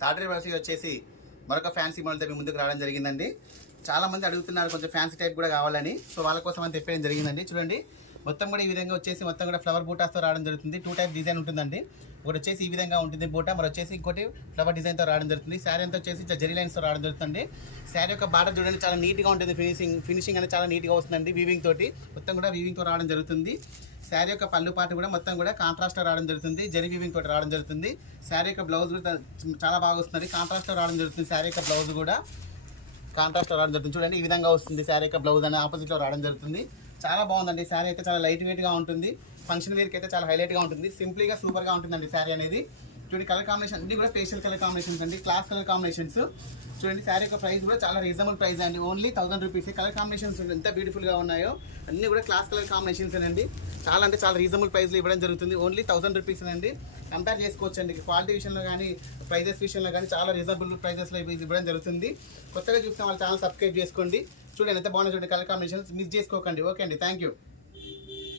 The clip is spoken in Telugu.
థర్డ్ వెరైటీ వచ్చేసి మరొక ఫ్యాన్సీ మోడల్తో మీ ముందుకు రావడం జరిగిందండి. చాలా మంది అడుగుతున్నారు కొంచెం ఫ్యాన్సీ టైప్ కూడా కావాలని, సో వాళ్ళ కోసం అని తెప్పేయడం జరిగిందండి. చూడండి మొత్తం కూడా ఈ విధంగా వచ్చేసి మొత్తం కూడా ఫ్లవర్ బూటాస్తో రావడం జరుగుతుంది. 2 టైప్ డిజైన్ ఉంటుందండి. ఒకటి వచ్చేసి ఈ విధంగా ఉంటుంది బూటా, మరి వచ్చేసి ఇంకోటి ఫ్లవర్ డిజైన్తో రావడం జరుగుతుంది. శారీ అంతా వచ్చేసి జరీ లైన్స్తో రావడం జరుగుతుంది. శారీ యొక్క బార్డర్ చూడండి చాలా నీట్గా ఉంటుంది. ఫినిషింగ్ అనేది చాలా నీట్గా వస్తుందండి. వీవింగ్ తోటి మొత్తం కూడా వీవింగ్తో రావడం జరుగుతుంది. శారీ యొక్క పళ్ళు పాటు కూడా మొత్తం కూడా కాంట్రాస్ట్తో రావడం జరుగుతుంది. జరీ వీవింగ్ తోటి రావడం జరుగుతుంది. శారీ యొక్క బ్లౌజ్ కూడా చాలా బాగా వస్తుంది. కాంట్రాస్ట్తో రావడం జరుగుతుంది. శారీ యొక్క బ్లౌజ్ కూడా కాంట్రాస్ట్లో రావడం జరుగుతుంది. చూడండి ఈ విధంగా వస్తుంది. శారీ యొక్క బ్లౌజ్ అనేది ఆపోజిట్లో రావడం జరుగుతుంది. చాలా బాగుందండి. శారీ అయితే చాలా లైట్ వెయిట్గా ఉంటుంది. ఫంక్షన్ వేర్కి అయితే చాలా హైలైట్గా ఉంటుంది. సింపుల్గా సూపర్గా ఉంటుందండి శారీ అనేది. చూడండి కలర్ కాంబినేషన్ అన్ని కూడా పేస్టల్ కలర్ కాంబినేషన్స్ అండి, క్లాస్ కలర్ కాంబినేషన్స్. చూడండి శారీ యొక్క ప్రైస్ కూడా చాలా రీజనబుల్ ప్రైస్ అండి, ఓన్లీ 1000 రూపీస్. కలర్ కాంబినేషన్స్ ఎంత బ్యూటిఫుల్గా ఉన్నాయో అన్నీ కూడా క్లాస్ కలర్ కాంబినేషన్స్ అండి. చాలా అంటే చాలా రీజనబుల్ ప్రైస్లో ఇవ్వడం జరుగుతుంది. ఓన్లీ 1000 రూపీస్ అండి. కంపేర్ చేసుకోవచ్చు అండి. క్వాలిటీ విషయంలో కానీ ప్రైజెస్ విషయంలో కానీ చాలా రీజనబుల్ ప్రైజెస్లో ఇవ్వడం జరుగుతుంది. కొత్తగా చూస్తే వాళ్ళ ఛానల్ సబ్స్క్రైబ్ చేసుకోండి. చూడండి ఎంత బాగుంది. చూడండి కలర్ కాంబినేషన్స్ మిస్ చేసుకోకండి. ఓకే అండి, థ్యాంక్ యూ.